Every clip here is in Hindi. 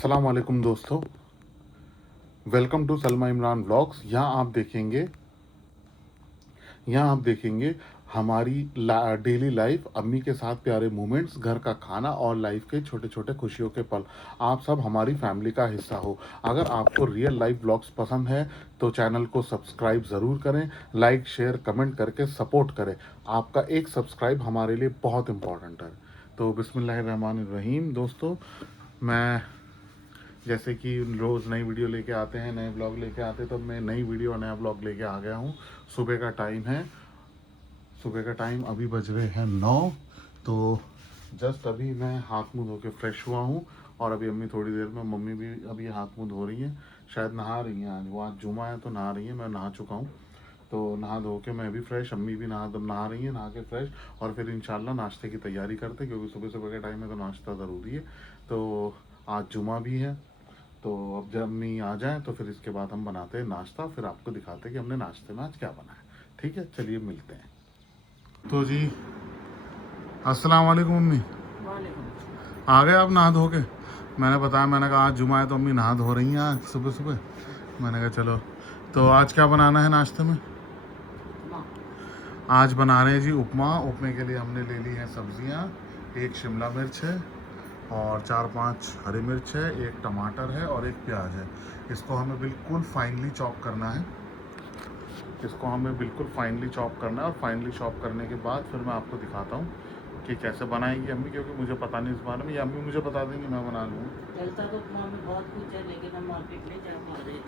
अस्सलाम वालेकुम दोस्तों, welcome to Salma Imran vlogs. यहाँ आप देखेंगे हमारी डेली लाइफ, अम्मी के साथ प्यारे मोमेंट्स, घर का खाना और लाइफ के छोटे छोटे खुशियों के पल। आप सब हमारी फैमिली का हिस्सा हो। अगर आपको रियल लाइफ व्लॉग्स पसंद है तो चैनल को सब्सक्राइब ज़रूर करें, लाइक शेयर कमेंट करके सपोर्ट करें। आपका एक सब्सक्राइब हमारे लिए बहुत इम्पोर्टेंट है। तो बिस्मिल्लाहिर्रहमानिर्रहीम दोस्तों, मैं जैसे कि रोज़ नई वीडियो लेके आते हैं, नए ब्लॉग लेके आते हैं, तो मैं नई वीडियो और नया ब्लॉग लेके आ गया हूँ। सुबह का टाइम अभी बज रहे हैं 9। तो जस्ट अभी मैं हाथ मुंह धो के फ्रेश हुआ हूँ और अभी अम्मी थोड़ी देर में, मम्मी भी अभी हाथ मुंह धो रही हैं, शायद नहा रही हैं। आज वो आज जुमा है तो नहा रही हैं, मैं नहा चुका हूँ। तो नहा धो के मैं भी फ्रेश, अम्मी भी नहा रही हैं, नहा के फ्रेश, और फिर इंशाल्लाह नाश्ते की तैयारी करते हैं, क्योंकि सुबह सुबह के टाइम में तो नाश्ता ज़रूरी है। तो आज जुमा भी है, तो अब जब अम्मी आ जाए तो फिर इसके बाद हम बनाते हैं नाश्ता, फिर आपको दिखाते हैं कि हमने नाश्ते में आज क्या बनाया। ठीक है, चलिए मिलते हैं। तो जी अस्सलाम वालेकुम अम्मी, आ गए आप नहा धो के? मैंने बताया, मैंने कहा आज जुमा है तो अम्मी नहा धो रही हैं आज सुबह सुबह। मैंने कहा चलो, तो आज क्या बनाना है नाश्ते में? आज बना रहे हैं जी उपमा। उपमे के लिए हमने ले ली हैं सब्जियां, एक शिमला मिर्च है और 4-5 हरी मिर्च है, एक टमाटर है और एक प्याज है। इसको हमें बिल्कुल फाइनली चॉप करना है। और फाइनली चॉप करने के बाद फिर मैं आपको दिखाता हूँ कि कैसे बनाएंगी अम्मी, क्योंकि मुझे पता नहीं इस बारे में। ये अम्मी मुझे बता देंगी, मैं बना लूँगा। चलता तो उपमा में बहुत कुछ है, लेकिन हम मार्केट नहीं जा पा रहे।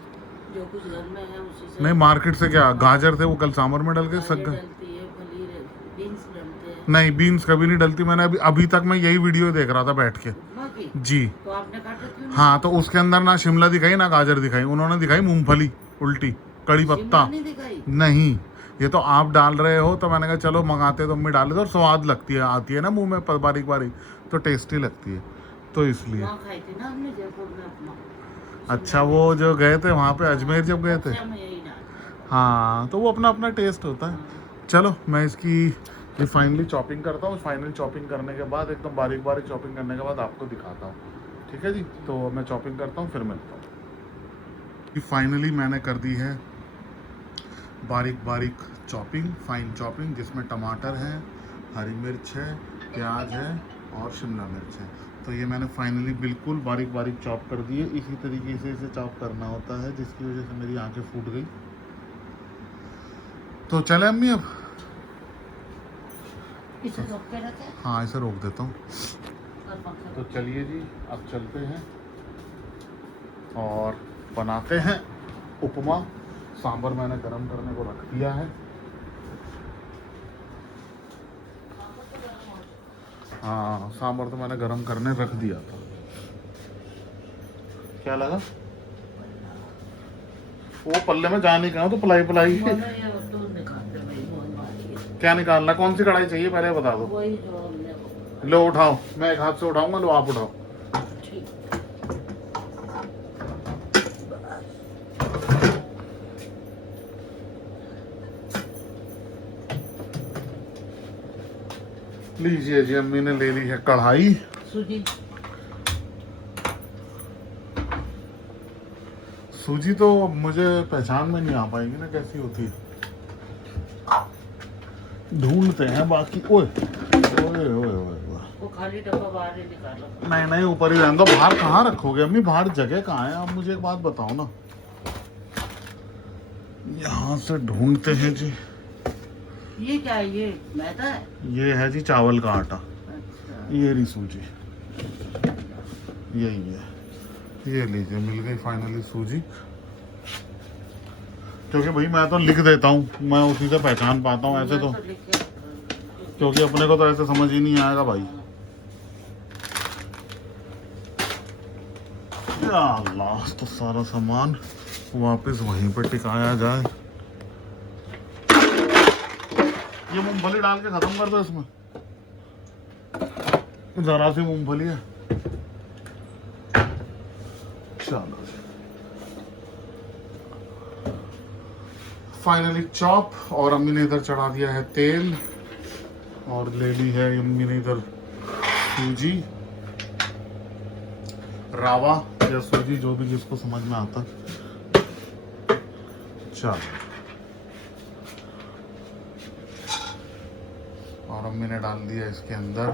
जो कुछ घर में है उसी से। नहीं, मार्केट से क्या, गाजर थे वो कल सांभर में डल के सक गए। डलती है, पनीर, बीन्स डलते हैं। नहीं, बीन्स कभी नहीं डलती। मैंने अभी तक मैं यही वीडियो देख रहा था बैठ के उपमा की जी। तो आपने काटा क्यों नहीं? हाँ, तो उसके अंदर ना शिमला दिखाई ना गाजर दिखाई, उन्होंने दिखाई मूंगफली उल्टी, कड़ी पत्ता। शिमला नहीं दिखाई? नहीं, ये तो आप डाल रहे हो, तो मैंने कहा चलो मंगाते तो अम्मी डाले, तो स्वाद लगती है, आती है ना मुंह में बारीक बारीक, तो टेस्टी लगती है, तो इसलिए। वहाँ खाई थी ना हमने जयपुर में उपमा। अच्छा, वो जो गए थे वहाँ पे अजमेर जब गए थे, अच्छा, मैं यही डाल। हाँ, तो वो अपना अपना टेस्ट होता है। चलो, मैं इसकी ये फाइनली चॉपिंग करता हूँ। फाइनल चॉपिंग करने के बाद, एकदम बारीक बारीक चॉपिंग करने के बाद आपको दिखाता हूँ। ठीक है जी, तो मैं चॉपिंग करता हूँ, फिर मिलता हूँ। फाइनली मैंने कर दी है बारीक बारीक चॉपिंग, फाइन चॉपिंग, जिसमें टमाटर है, हरी मिर्च है, प्याज है और शिमला मिर्च है। तो ये मैंने फाइनली बिल्कुल बारीक बारीक चॉप कर दिए। इसी तरीके से इसे चॉप करना होता है, जिसकी वजह से मेरी आंखें फूट गई। तो चले अम्मी अब? इसे रोक के रखे। हाँ, इसे रोक देता हूँ। और पंखा। तो चलिए जी, अब चलते हैं और बनाते हैं उपमा। सांभर मैंने गरम करने को रख दिया है। हाँ, सांभर तो मैंने गरम करने रख दिया था। क्या लगा? वो पल्ले में जा नहीं गया तो पलाई पलाई। बोलो ये दूध निकाल दो भाई, बहुत भारी है। क्या निकालना? कौन सी कढ़ाई चाहिए पहले बता दो। वही जो हमने। लो उठाओ, मैं एक हाथ से उठाऊंगा, लो आप उठाओ। ठीक। लीजिए जी, अम्मी ने ले ली है कढ़ाई। सूजी। सूजी तो मुझे पहचान में नहीं आ पाएगी ना, कैसी होती है, ढूंढते हैं बाकी। ओए ओए ओए ओए, वो खाली डब्बा बाहर ही निकालो। नहीं नहीं, ऊपर ही रहने दो। बाहर कहाँ रखोगे अम्मी? बाहर जगह कहाँ है? आप मुझे एक बात बताओ ना। यहाँ से ढूंढते हैं जी। ये क्या है? ये मैदा है? ये है जी चावल का आटा। अच्छा। ये रही सूजी, यही है। ये लीजिए, मिल गई फाइनली सूजी। क्योंकि भाई मैं तो लिख देता हूँ, मैं उसी से पहचान पाता हूँ, ऐसे तो क्योंकि अपने को तो ऐसे समझ ही नहीं आएगा भाई। या अल्लाह, तो सारा सामान वापस वहीं पे टिकाया जाए। ये मूंगफली डाल के खत्म कर दो इसमें, जरा सी मूंगफली है। चलो, फाइनली चॉप। और अम्मी ने इधर चढ़ा दिया है तेल, और ले ली है अम्मी ने इधर सूजी, रावा या सूजी, जो भी जिसको समझ में आता। चलो, और अम्मी ने डाल दिया इसके अंदर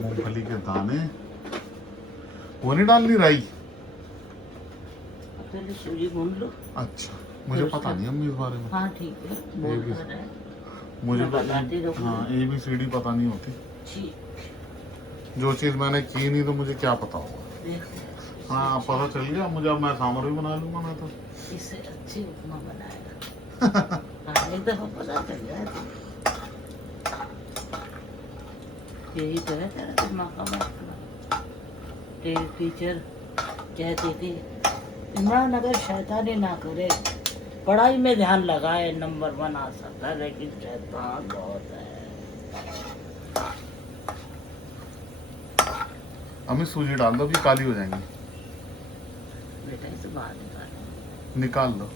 मूंगफली के दाने। वो नहीं डालनी राई? पहले सूजी भून लो। अच्छा, मुझे पता नहीं अम्मी इस बारे में। हाँ ठीक है, बोल कर रहे हैं। मुझे मैं बताती रहूँगी। हाँ, ABCD पता नहीं होती। ठीक। जो चीज़ मैंने की नहीं तो मुझे क्या पता होगा। देखते हैं। हाँ, पता चल गया मुझे। अब मैं सांभर भी बना लूंगा मैं तो। इससे अच्छी उपमा बनाएगा। हाँ, एक दफा पता चल जाए तो। यही तो है तेरा दिमाग का मसला। तेरी टीचर कहती थी इमरान अगर शैतानी ना करे, पढ़ाई में ध्यान लगाए, नंबर 1 आ सकता है, लेकिन शैतान बहुत है। अम्मी सूजी डाल दो, अभी काली हो जाएंगी। बेटा इसे बाहर निकालो। निकाल दो।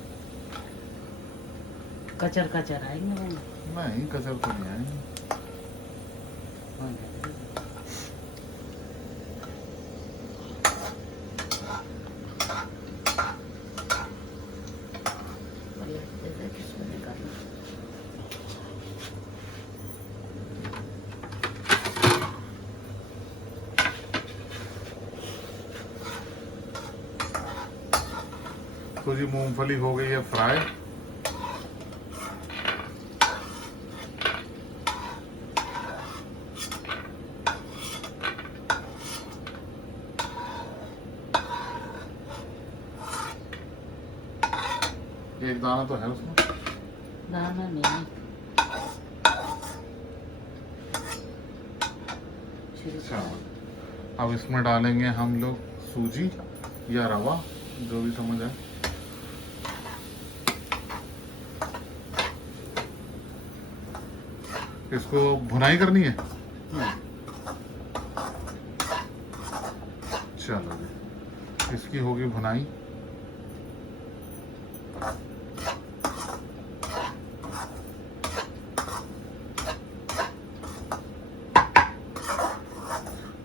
कचर कचर आएंगे वो। नहीं, कचर तो नहीं आएंगे। किसमें निकालना? तो जी मूंगफली हो गई है फ्राई। एक दाना तो है उसमें। दाना नहीं। अच्छा, अब इसमें डालेंगे हम लोग सूजी या रवा, जो भी समझ आए। इसको भुनाई करनी है। चलो जी, इसकी होगी भुनाई।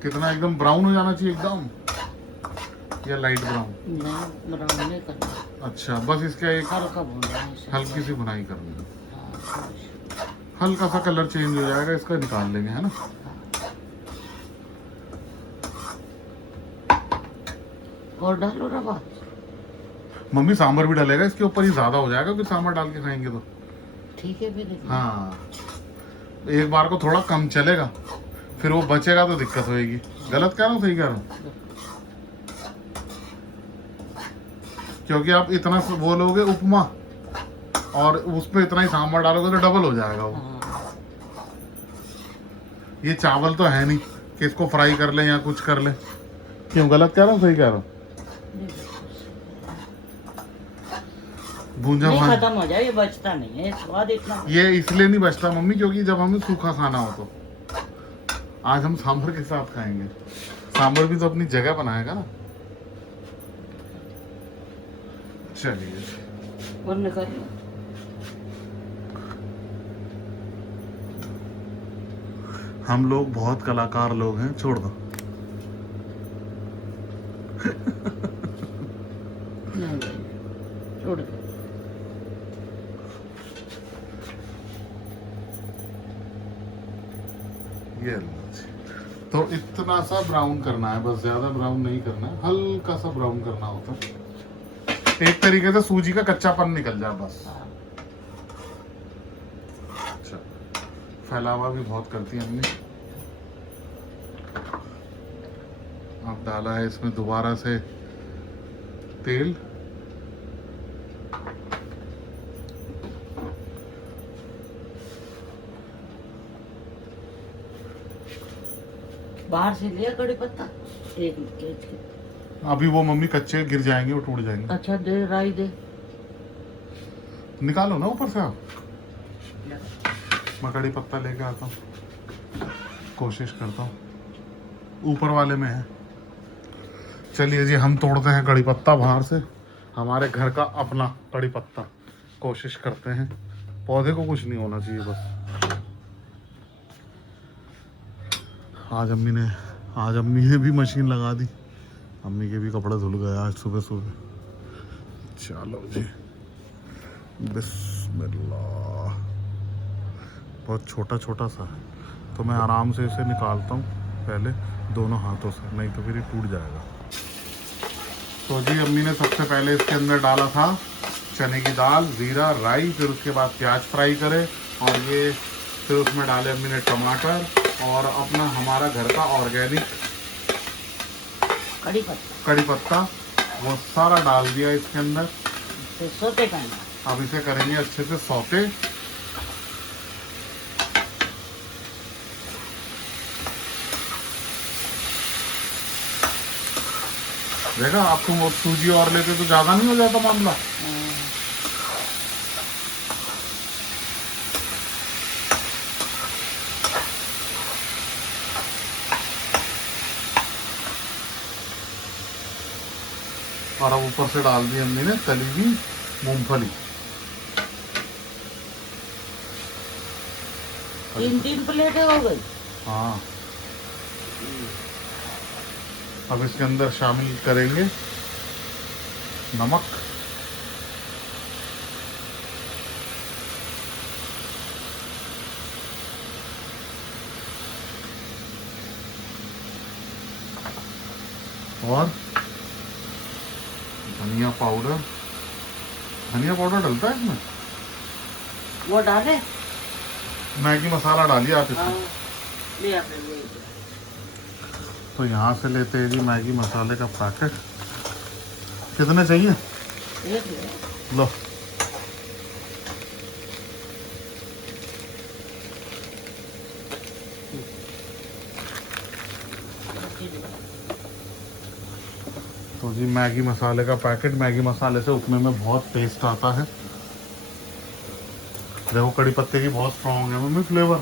कितना एकदम ब्राउन हो जाना चाहिए एकदम, या लाइट ब्राउन? नहीं, ब्राउन नहीं करना। अच्छा, बस इसका एक हल्का भूनना है इसे। हल्की सी भुनाई करनी है। हाँ, थोड़ी सी। हल्का सा कलर चेंज हो जाएगा, इसका निकाल लेंगे, है ना। और डालो रवा। मम्मी सांभर भी डालेगा इसके ऊपर, ही ज्यादा हो जाएगा, क्योंकि सांभर डाल के खाएंगे तो। ठीक है फिर। हाँ, एक बार को थोड़ा कम चलेगा, फिर वो बचेगा तो दिक्कत होएगी। गलत कह रहा हूँ, सही कह रहा हूँ? क्योंकि आप इतना बोलोगे उपमा और उस पे इतना ही सांभर डालोगे तो डबल हो जाएगा वो। हाँ। ये चावल तो है नहीं कि इसको फ्राई कर ले या कुछ कर ले। क्यों, गलत कह रहा हूँ, सही कह रहा हूँ? भूंजा नहीं, भात खत्म हो जाए, ये बचता नहीं है स्वाद इतना। ये इसलिए नहीं बचता मम्मी, क्योंकि जब हमें सूखा खाना हो तो। आज हम सांभर के साथ खाएंगे। सांभर भी तो अपनी जगह बनाएगा ना। चलिए, और निकालिए। हम लोग बहुत कलाकार लोग हैं, छोड़ दो। नहीं, छोड़ दो। ये लो जी। तो इतना सा ब्राउन करना है, बस ज्यादा ब्राउन नहीं करना है, हल्का सा ब्राउन करना होता है। एक तरीके से सूजी का कच्चापन निकल जाए बस। हाँ। अच्छा, फैलावा भी बहुत करती है हमने। अब डाला है इसमें दोबारा से तेल। बाहर से लिया कड़ी पत्ता एक के। अभी वो मम्मी कच्चे गिर जाएंगे, वो टूट जाएंगे। अच्छा, दे राई दे। निकालो ना ऊपर से आप। मैं कड़ी पत्ता लेके आता हूँ, कोशिश करता हूँ, ऊपर वाले में है। चलिए जी, हम तोड़ते हैं कड़ी पत्ता बाहर से, हमारे घर का अपना कड़ी पत्ता। कोशिश करते हैं, पौधे को कुछ नहीं होना चाहिए बस। आज अम्मी ने भी मशीन लगा दी। अम्मी के भी कपड़े धुल गए आज सुबह सुबह। चलो जी, बिस्मिल्लाह। बहुत छोटा छोटा सा है, तो मैं आराम से इसे निकालता हूँ पहले दोनों हाथों से, नहीं तो फिर ये टूट जाएगा। तो जी अम्मी ने सबसे पहले इसके अंदर डाला था चने की दाल, ज़ीरा, राई, फिर उसके बाद प्याज फ्राई करे, और ये फिर उसमें डाले अम्मी ने टमाटर और अपना हमारा घर का ऑर्गेनिक कड़ी पत्ता, वो सारा डाल दिया इसके अंदर। तो सोते करना, अब इसे करेंगे अच्छे से सौते। देखा, आप तुम वो सूजी और लेते तो ज्यादा नहीं हो जाता मामला। और अब ऊपर से डाल दी हमने ने तली हुई मूंगफली। 3 प्लेटें हो गई। हाँ, अब इसके अंदर शामिल करेंगे नमक, और धनिया पाउडर। धनिया पाउडर डलता है इसमें? वो डाले, मैगी मसाला डालिए आप इसमें। हाँ, ले आपने ले। तो यहाँ से लेते हैं जी मैगी मसाले का पैकेट। कितने चाहिए? एक ले। लो, तो जी मैगी मसाले का पैकेट। मैगी मसाले से उपमे में बहुत टेस्ट आता है। देखो कड़ी पत्ते की बहुत स्ट्रॉन्ग है मम्मी फ्लेवर।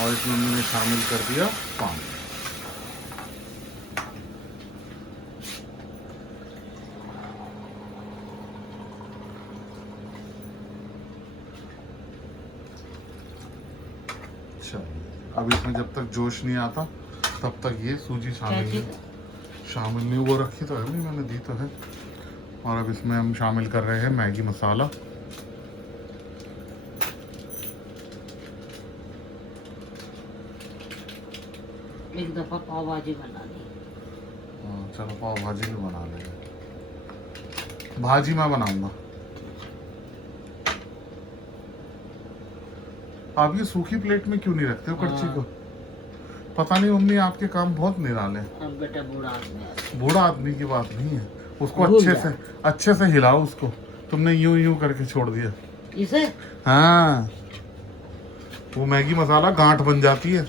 और इसमें मैंने शामिल कर दिया पानी। चलिए, अब इसमें जब तक जोश नहीं आता तब तक ये सूजी शामिल नहीं, वो रखी तो है नहीं, मैंने दी तो है। और अब इसमें हम शामिल कर रहे हैं मैगी मसाला। एक दफा पाव भाजी बना ली। चलो पाव भाजी भी बना लेंगे। भाजी मैं बनाऊंगा। आप ये सूखी प्लेट में क्यों नहीं रखते हो कड़छी को? पता नहीं मम्मी, आपके काम बहुत निराले हैं। अब बेटा बूढ़ा आदमी है। बूढ़ा आदमी की बात नहीं है, उसको अच्छे से हिलाओ उसको। तुमने यूं यूं करके छोड़ दिया इसे। हाँ, वो मैगी मसाला गांठ बन जाती है।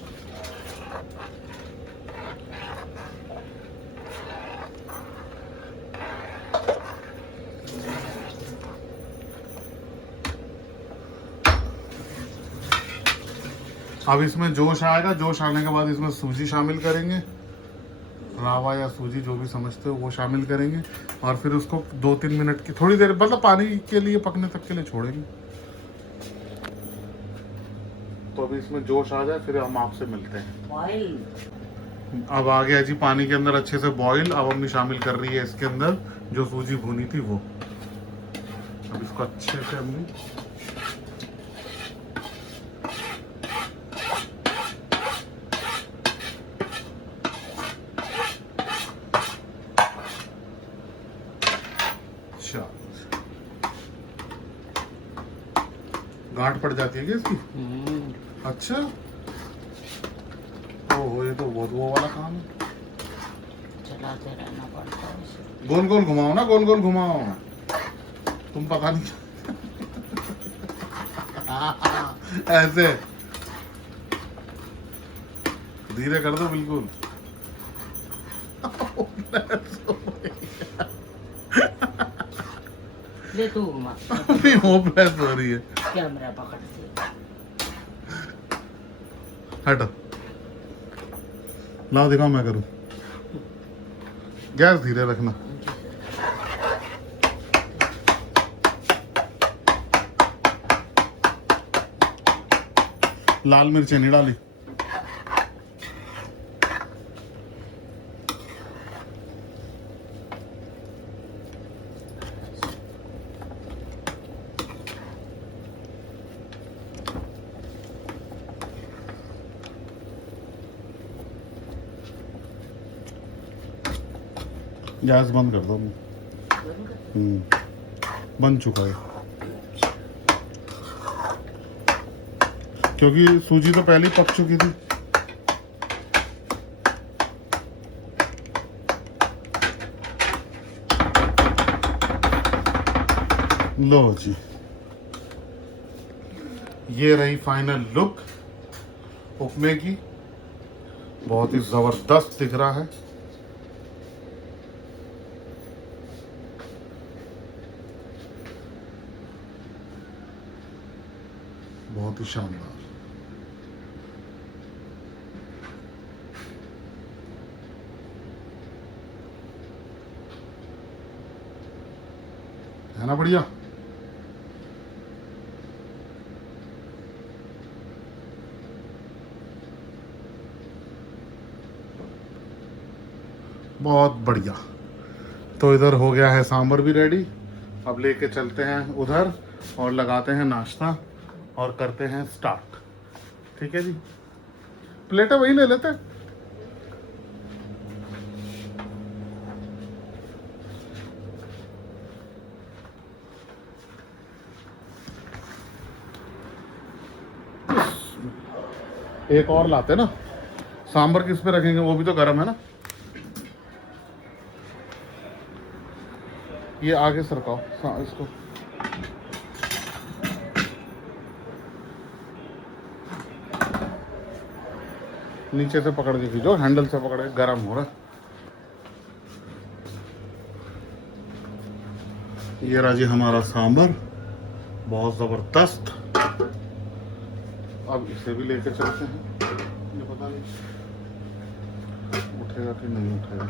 अब इसमें जोश आएगा, जोश आने के बाद इसमें सूजी शामिल करेंगे, रावा या सूजी जो भी समझते हो वो शामिल करेंगे। और फिर उसको 2-3 मिनट की थोड़ी देर, मतलब पानी के लिए पकने तक के लिए छोड़ेंगे। तो अभी इसमें जोश आ जाए फिर हम आपसे मिलते हैं। बॉइल अब आ गया जी पानी के अंदर अच्छे से बॉईल। अब अम्मी शामिल कर रही है इसके अंदर जो सूजी भुनी थी वो। अब इसको अच्छे से अम्मी गांठ पड़ जाती है क्या इसकी? अच्छा, ओहो, ये तो बहुत वो वाला काम है। चलाते रहना पड़ता है इसे। गोल गोल घुमाओ ना, गोल गोल घुमाओ। तुम पता नहीं ऐसे धीरे कर दो बिल्कुल। ले तू घुमा। अभी होपलेस हो रही है। कैमरा पकड़ती है। हटो, लाओ दिखाओ, मैं करूं। गैस धीरे रखना। लाल मिर्च नहीं डाली। गैस बंद कर दो। बंद कर। बन चुका है, क्योंकि सूजी तो पहले ही पक चुकी थी। लो जी, ये रही फाइनल लुक उपमे की। बहुत ही जबरदस्त दिख रहा है। बहुत ही शानदार। है ना बढ़िया। बहुत बढ़िया। तो इधर हो गया है सांभर भी रेडी। अब लेके चलते हैं उधर और लगाते हैं नाश्ता और करते हैं स्टार्ट। ठीक है जी, प्लेटें वही ले लेते हैं। एक और लाते ना, सांभर किस पे रखेंगे, वो भी तो गर्म है ना। ये आगे सरकाओ इसको। नीचे से पकड़ के खींचो, हैंडल से पकड़ के, गर्म हो रहा है। ये रहा जी हमारा सांभर, बहुत जबरदस्त। अब इसे भी लेके चलते हैं। ये पता नहीं उठेगा कि नहीं उठेगा।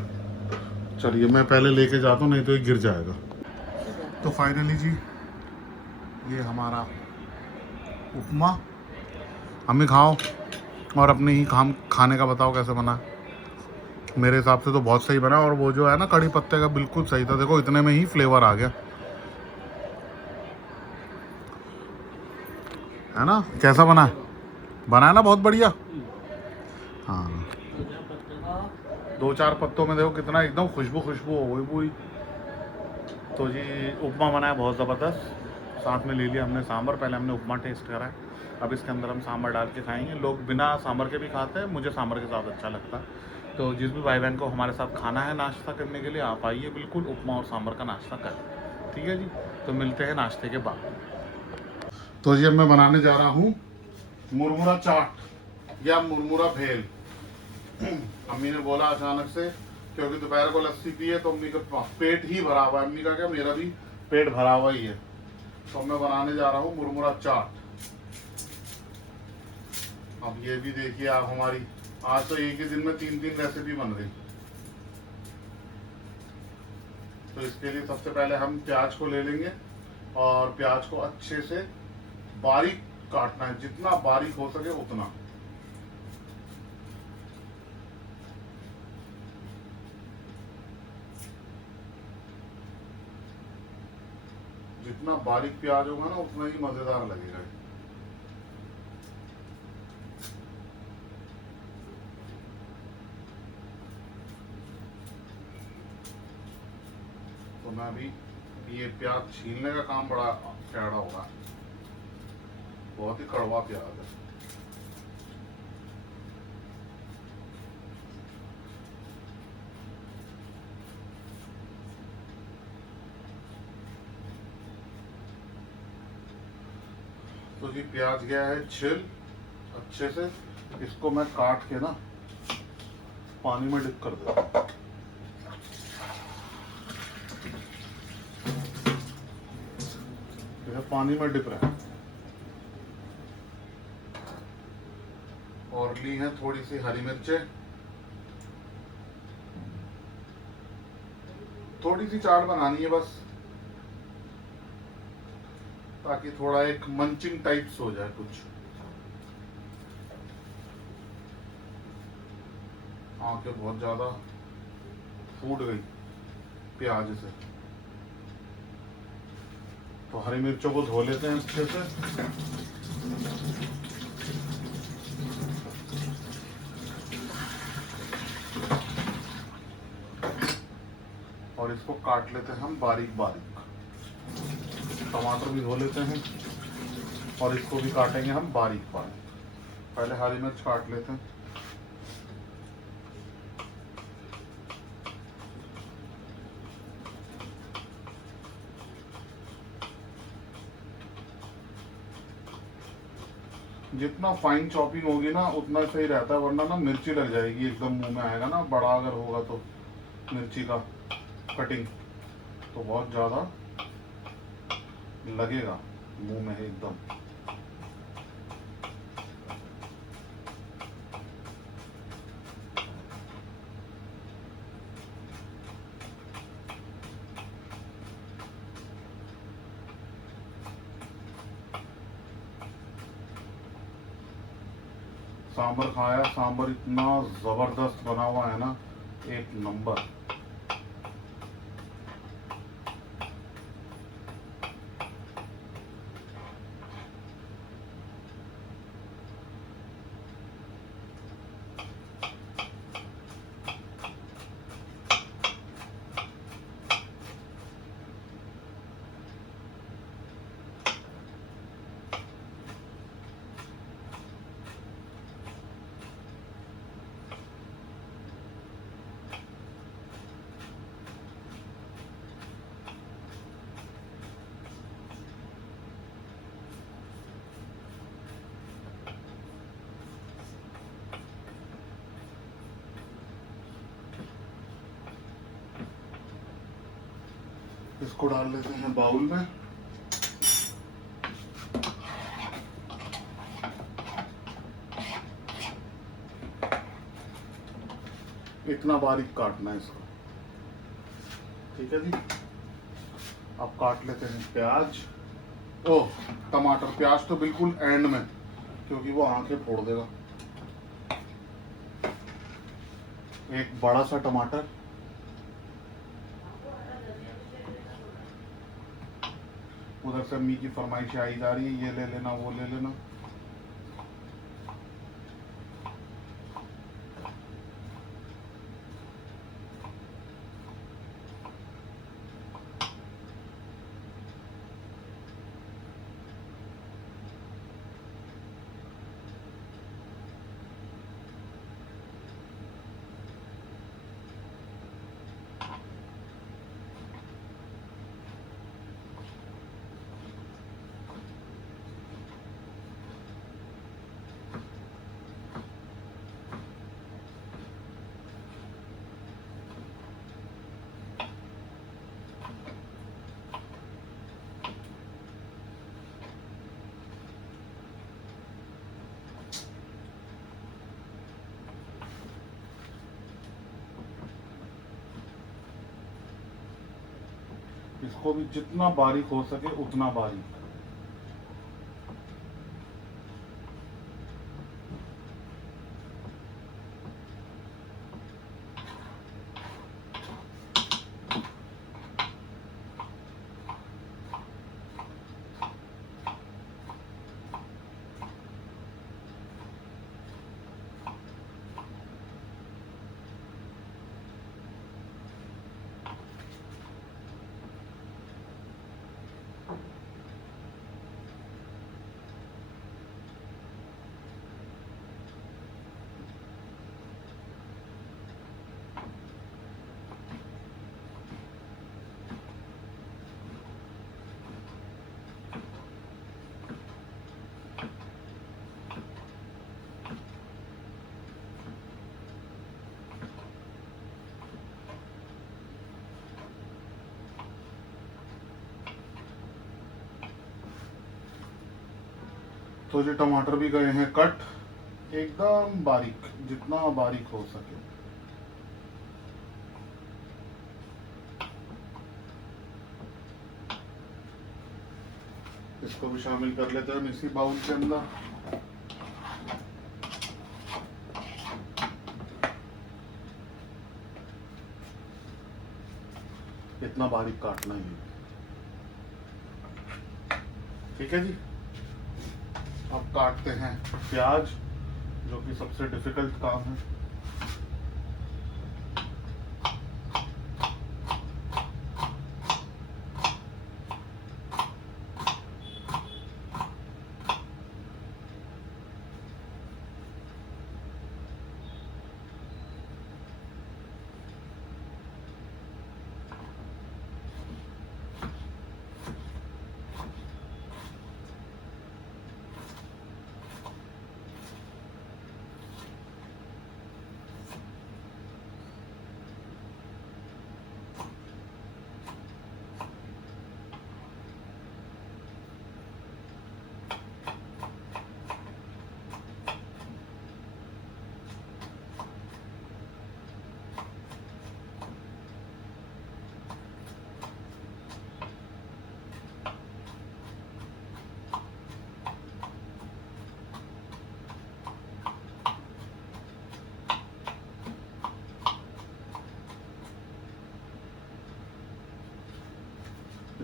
चलिए मैं पहले लेके जाता हूँ, नहीं तो ये गिर जाएगा। तो फाइनली जी ये हमारा उपमा। अम्मी खाओ और अपने ही खाने का बताओ कैसे बना। मेरे हिसाब से तो बहुत सही बना, और वो जो है ना कड़ी पत्ते का बिल्कुल सही था। देखो इतने में ही फ्लेवर आ गया, है ना। कैसा बना है? बना है ना बहुत बढ़िया। हाँ, 2-4 पत्तों में देखो कितना एकदम खुशबू खुशबू हो गई पूरी। तो जी उपमा बना है बहुत ज़बरदस्त। साथ में ले लिया हमने सांभर। पहले हमने उपमा टेस्ट करा है, अब इसके अंदर हम सांभर डाल के खाएंगे। लोग बिना सांभर के भी खाते हैं, मुझे सांभर के साथ अच्छा लगता है। तो जिस भी भाई बहन को हमारे साथ खाना है नाश्ता करने के लिए, आप आइए बिल्कुल, उपमा और सांभर का नाश्ता करें। ठीक है जी, तो मिलते हैं नाश्ते के बाद। तो जी अब मैं बनाने जा रहा हूँ मुरमुरा चाट या मुरमुरा भेल। अम्मी ने बोला अचानक से, क्योंकि दोपहर को लस्सी पिए तो अम्मी का पेट ही भरा हुआ है। अम्मी का क्या, मेरा भी पेट भरा हुआ ही है। तो मैं बनाने जा रहा हूँ मुरमुरा चाट। अब ये भी देखिए आप, हमारी आज तो एक ही दिन में 3-3 रेसिपी बन रही। तो इसके लिए सबसे पहले हम प्याज को ले लेंगे और प्याज को अच्छे से बारीक काटना है, जितना बारीक हो सके उतना। जितना बारीक प्याज होगा ना उतना ही मजेदार लगेगा। तो मैं अभी ये प्याज छीलने का काम बड़ा कैड़ा होगा, बहुत ही कड़वा प्याज है। तो जी प्याज गया है छिल अच्छे से। इसको मैं काट के ना पानी में डिप कर देता हूँ। पानी में डिप रहा है। और ली है थोड़ी सी हरी मिर्चें, थोड़ी सी चाट बनानी है बस, ताकि थोड़ा एक मंचिंग टाइप्स हो जाए कुछ। आंखें बहुत ज्यादा फूट गई प्याज से। तो हरी मिर्चों को धो लेते हैं अच्छे से। और इसको काट लेते हैं हम बारीक बारीक। टमाटर भी धो लेते हैं और इसको भी काटेंगे हम बारीक बारीक। पहले हरी मिर्च काट लेते हैं। जितना फाइन चॉपिंग होगी ना उतना सही रहता है, वरना ना मिर्ची लग जाएगी एकदम, मुंह में आएगा ना, बड़ा अगर होगा तो मिर्ची का कटिंग तो बहुत ज़्यादा लगेगा मुंह में एकदम। सांबर खाया, सांबर इतना जबरदस्त बना हुआ है ना, एक नंबर। इसको डाल लेते हैं बाउल में। इतना बारीक काटना है इसको, ठीक है जी। अब काट लेते हैं प्याज, ओह टमाटर। प्याज तो बिल्कुल एंड में, क्योंकि वो आंखें फोड़ देगा। एक बड़ा सा टमाटर, उधर से अम्मी की फरमाइश आई जा रही है, ये ले लेना वो ले लेना। इसको भी जितना बारीक हो सके उतना बारीक। तो ये टमाटर भी गए हैं कट, एकदम बारीक, जितना बारीक हो सके। इसको भी शामिल कर लेते हैं इसी बाउल के अंदर। इतना बारीक काटना है, ठीक है जी। अब काटते हैं प्याज, जो कि सबसे डिफिकल्ट काम है।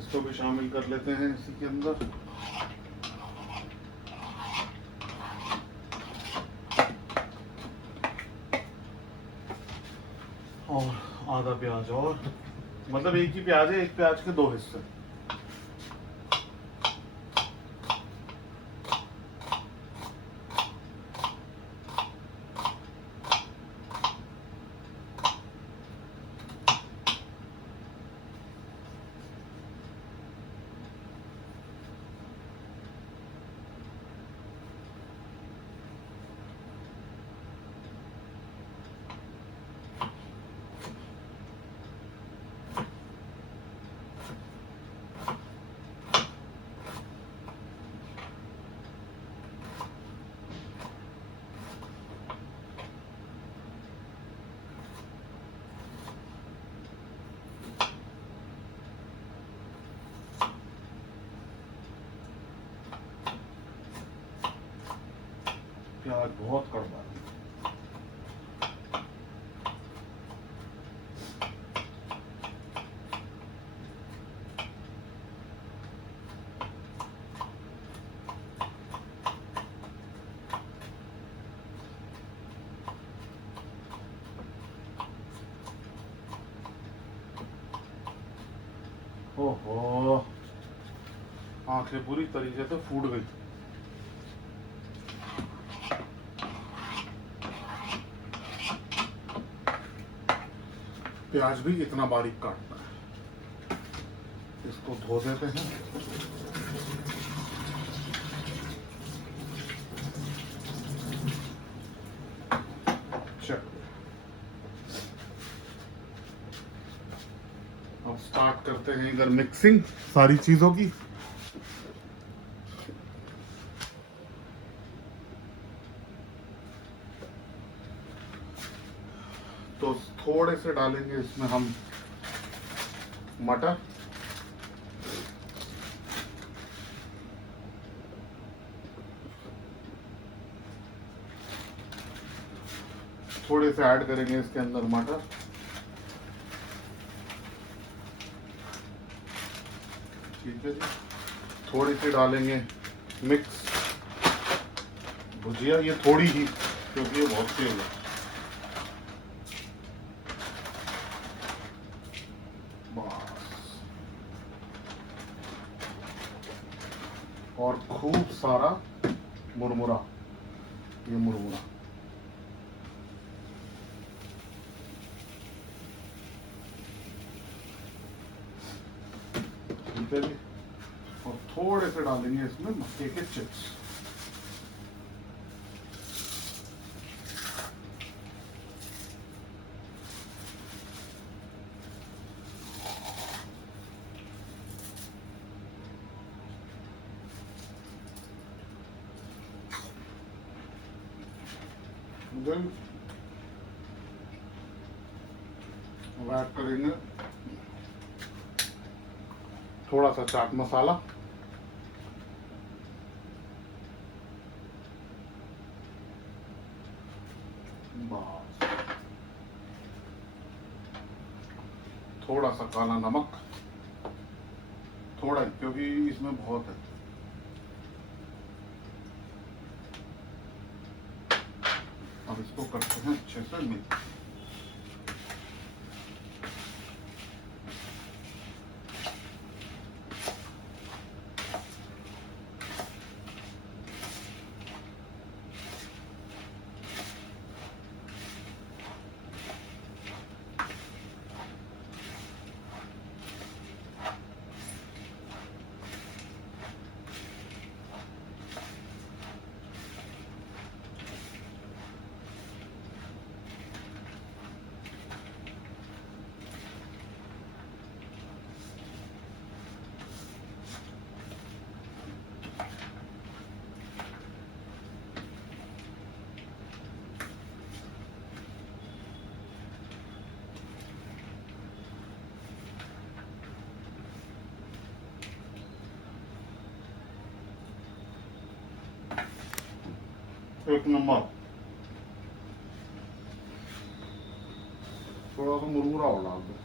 इसको भी शामिल कर लेते हैं इसी के अंदर। और आधा प्याज और, मतलब एक ही प्याज है, एक प्याज के दो हिस्से। प्याज बहुत कड़वा है। ओहो, आंखें पूरी तरीके से फूट गई। प्याज भी इतना बारीक काटना है। इसको धो देते हैं। चल, अब स्टार्ट करते हैं इधर मिक्सिंग सारी चीजों की। तो थोड़े से डालेंगे इसमें हम मटर, थोड़े से ऐड करेंगे इसके अंदर मटर, ठीक है जी। थोड़ी सी डालेंगे मिक्स भुजिया, ये थोड़ी ही क्योंकि ये बहुत तेल है। और खूब सारा मुरमुरा, ये मुरमुरा, ठीक है जी। और थोड़े से डालेंगे इसमें मक्के के चिप्स। देन ऐड करेंगे थोड़ा सा चाट मसाला, बस थोड़ा सा काला नमक, थोड़ा ही क्योंकि इसमें बहुत है। अब इसको करते हैं अच्छे से मिक्स। एक नंबर। थोड़ा सा मुरमुरा और डाल दो।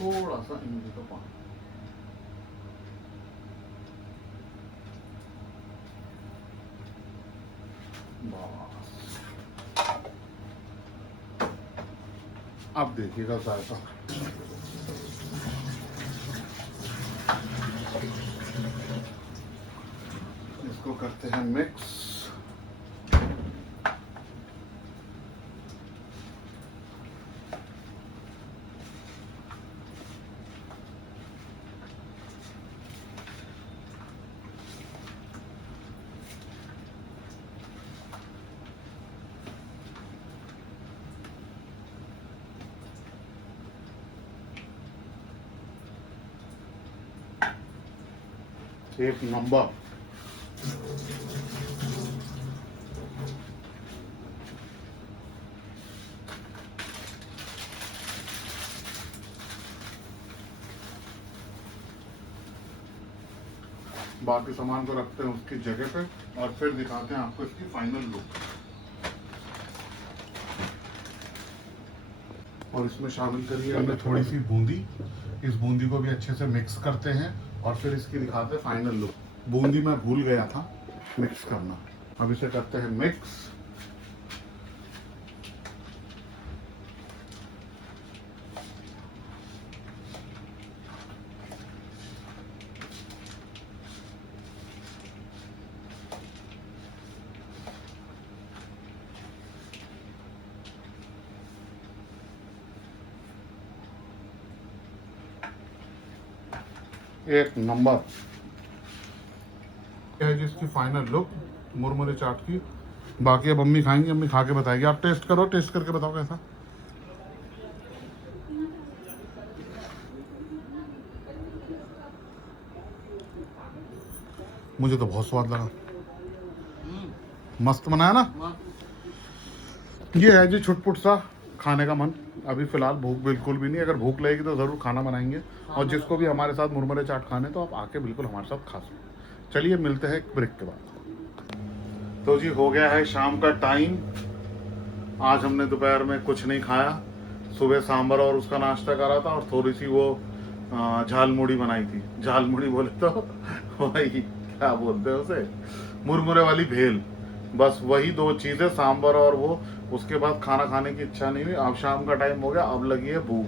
थोड़ा सा इमली का पानी। बस अब देखिएगा जायका। इसको करते हैं मिक्स। एक नंबर। बाकी सामान को रखते हैं उसकी जगह पे और फिर दिखाते हैं आपको इसकी फाइनल लुक। और इसमें शामिल करिए हमने थोड़ी सी बूंदी। इस बूंदी को भी अच्छे से मिक्स करते हैं और फिर इसकी दिखाते हैं फाइनल लुक। बूंदी मैं भूल गया था मिक्स करना। अब इसे करते हैं मिक्स। एक नंबर है जिसकी फाइनल लुक मुरमुरे चाट की। बाकी अब अम्मी खाएंगी, अम्मी खा के बताएगी। आप टेस्ट करो, टेस्ट करके बताओ कैसा। मुझे तो बहुत स्वाद लगा, मस्त बनाया ना। ये है जी छुटपुट सा खाने का मन। अभी फिलहाल भूख बिल्कुल भी नहीं। अगर भूख लगेगी तो ज़रूर खाना बनाएंगे। और जिसको भी हमारे साथ मुरमुरे चाट खाने तो आप आके बिल्कुल हमारे साथ खा सकते। चलिए मिलते हैं एक ब्रेक के बाद। तो जी हो गया है शाम का टाइम। आज हमने दोपहर में कुछ नहीं खाया। सुबह सांभर और उसका नाश्ता करा था और थोड़ी सी वो झाल मुड़ी बनाई थी। झाल मुड़ी बोले तो वही क्या बोलते हैं उसे, मुरमुरे वाली भेल। बस वही दो चीज़ें, सांभर और वो। उसके बाद खाना खाने की इच्छा नहीं हुई। अब शाम का टाइम हो गया, अब लगी है भूख।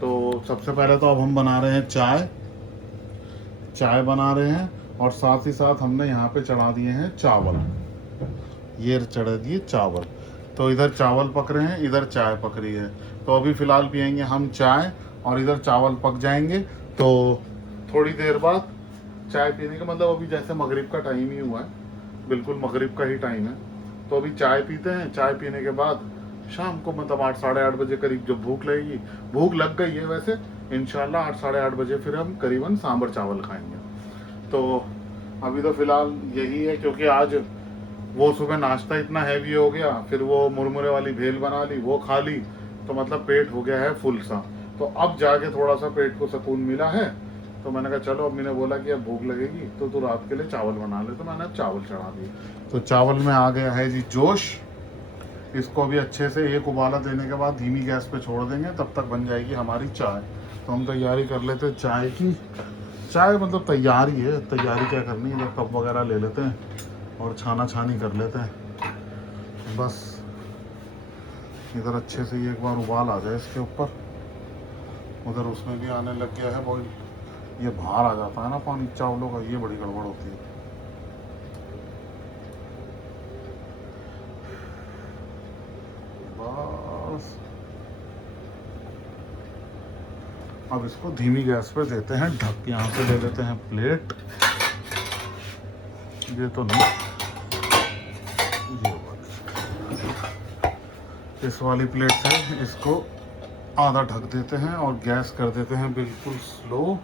तो सबसे पहले तो अब हम बना रहे हैं चाय बना रहे हैं। और साथ ही साथ हमने यहाँ पे चढ़ा दिए हैं चावल। ये चढ़ा दिए चावल। तो इधर चावल पक रहे हैं, इधर चाय पक रही है। तो अभी फ़िलहाल पियेंगे हम चाय और इधर चावल पक जाएंगे। तो थोड़ी देर बाद चाय पीने का मतलब अभी जैसे मगरिब का टाइम ही हुआ है, बिल्कुल मगरिब का ही टाइम है। तो अभी चाय पीते हैं। चाय पीने के बाद शाम को मतलब 8 साढ़े 8 बजे करीब जब भूख लगेगी, भूख लग गई है वैसे, इंशाल्लाह 8 साढ़े 8 बजे फिर हम करीबन सांभर चावल खाएंगे। तो अभी तो फ़िलहाल यही है, क्योंकि आज वो सुबह नाश्ता इतना हैवी हो गया, फिर वो मुरमुरे वाली भेल बना ली, वो खा ली, तो मतलब पेट हो गया है फुल सा। तो अब जाके थोड़ा सा पेट को सुकून मिला है। तो मैंने कहा चलो, अम्मी ने बोला कि अब भूख लगेगी तो तू रात के लिए चावल बना ले। तो मैंने अब चावल चढ़ा दिए। तो चावल में आ गया है जी जोश। इसको भी अच्छे से एक उबाला देने के बाद धीमी गैस पे छोड़ देंगे, तब तक बन जाएगी हमारी चाय। तो हम तैयारी कर लेते हैं चाय की। चाय मतलब तैयारी है, तैयारी क्या करनी है, कप वगैरह ले लेते हैं और छाना छानी कर लेते हैं बस। इधर अच्छे से एक बार उबाल आ जाए इसके ऊपर, उधर उसमें भी आने लग गया है बॉईल। ये बाहर आ जाता है ना पानी चावलों का, ये बड़ी गड़बड़ होती है। बस अब इसको धीमी गैस पे देते हैं ढक। यहाँ से ले लेते हैं प्लेट। ये तो नहीं, ये इस वाली प्लेट से इसको आधा ढक देते हैं और गैस कर देते हैं बिल्कुल स्लो।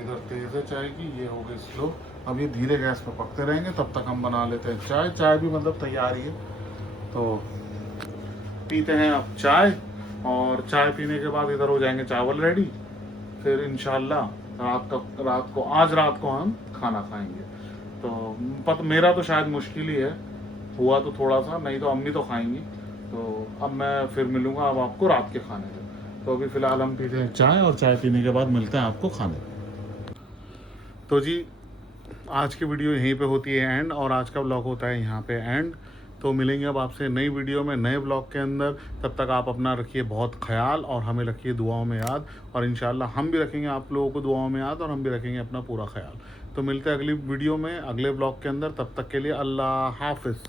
इधर तेज है चाय की, ये हो गई स्लो। अब ये धीरे गैस पे पकते रहेंगे, तब तक हम बना लेते हैं चाय। चाय भी मतलब तैयार ही है। तो पीते हैं अब चाय, और चाय पीने के बाद इधर हो जाएंगे चावल रेडी। फिर इंशाल्लाह आज रात को हम खाना खाएंगे। तो मेरा तो शायद मुश्किल ही है, हुआ तो थोड़ा सा, नहीं तो अम्मी तो खाएंगी। तो अब मैं फिर मिलूंगा अब आपको रात के खाने में। तो अभी फ़िलहाल हम पीते हैं चाय, और चाय पीने के बाद मिलते हैं आपको खाने। तो जी आज की वीडियो यहीं पे होती है एंड, और आज का ब्लॉग होता है यहाँ पे एंड। तो मिलेंगे अब आपसे नई वीडियो में नए ब्लॉग के अंदर। तब तक आप अपना रखिए बहुत ख्याल, और हमें रखिए दुआओं में याद, और इंशाल्लाह हम भी रखेंगे आप लोगों को दुआओं में याद, और हम भी रखेंगे अपना पूरा ख्याल। तो मिलते हैं अगली वीडियो में अगले ब्लॉग के अंदर। तब तक के लिए अल्लाह हाफिज़।